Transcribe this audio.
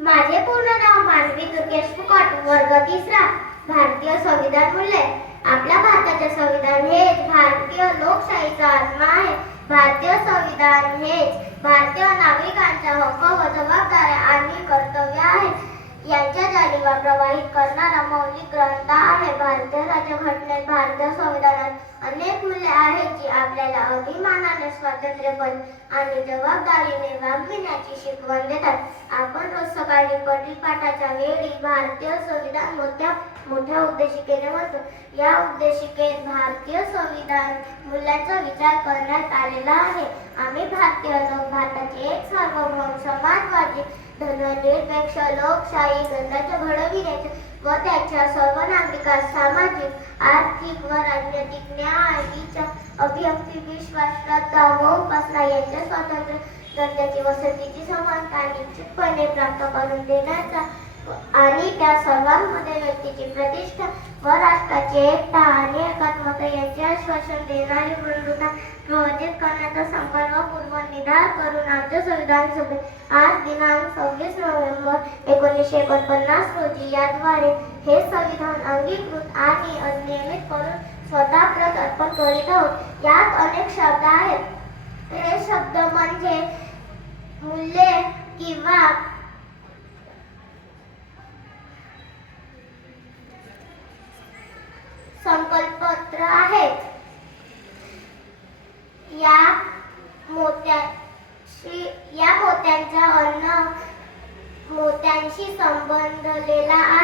माझे पूर्ण नाव मानवी दुर्गेश फुकट वर्ग तिसरा भारतीय संविधान मूल्य. आपल्या भारताचे संविधान हेच भारतीय लोकशाहीचा आत्मा आहे. भारतीय संविधान हेच भारतीय नागरिकांच्या हक्क व जबाबदाऱ्या आणि कर्तव्य आहेत यांच्या जाणीवा प्रवाहित करणारा मौलिक ग्रंथ आहे. भारतीय राज्यघटनेत भारतीय तर अनेक मुले आहेत जी आपल्याला अभिमानाने स्वातंत्र्यपण आणि जबाबदारीने वागविण्याची शिकवण देतात. आपण रोज सकाळी परिपाठाच्या वेळी भारतीय संविधान मोठ्या मोठ्या उद्देशिकेने म्हणतो या उद्देशिकेत भारतीय संविधान मूल्याचा विचार करण्यात आलेला आहे. आम्ही भारतीय लोक भारताचे एक सार्वभौम समाजवादी धननिरपेक्ष लोकशाही गणराज्य घडविण्याचे व त्याच्या सर्व नागरिकात सामाजिक आर्थिक व राजनैतिक न्याय विचार अभिव्यक्ती विश्वास श्रद्धा व उपासना यांच्या स्वातंत्र्य ग्रंथाची व समानता निश्चितपणे प्राप्त करून देण्याचा आणि त्या सर्वांमध्ये व्यक्तीची प्रतिष्ठा व राष्ट्राची एकता आणि एकात्मता यांचे आश्वासन देणारी बंधुता प्रवचित करण्याचा संकल्पपूर्व निर्धार करून आमच्या संविधान सभेत आज दिनांक सव्वीस नोव्हेंबर एकोणीसशे एकोणपन्नास रोजी याद्वारे हे संविधान अंगीकृत आणि नियमित करून स्वतः प्रत अर्पण करीत आहोत. यात अनेक शब्द आहेत. हे शब्द म्हणजे मूल्ये किंवा संकल्पत्र आहेत. या मोत्याशी या मोत्यांचा अन्न मोत्यांशी संबंधलेला आहे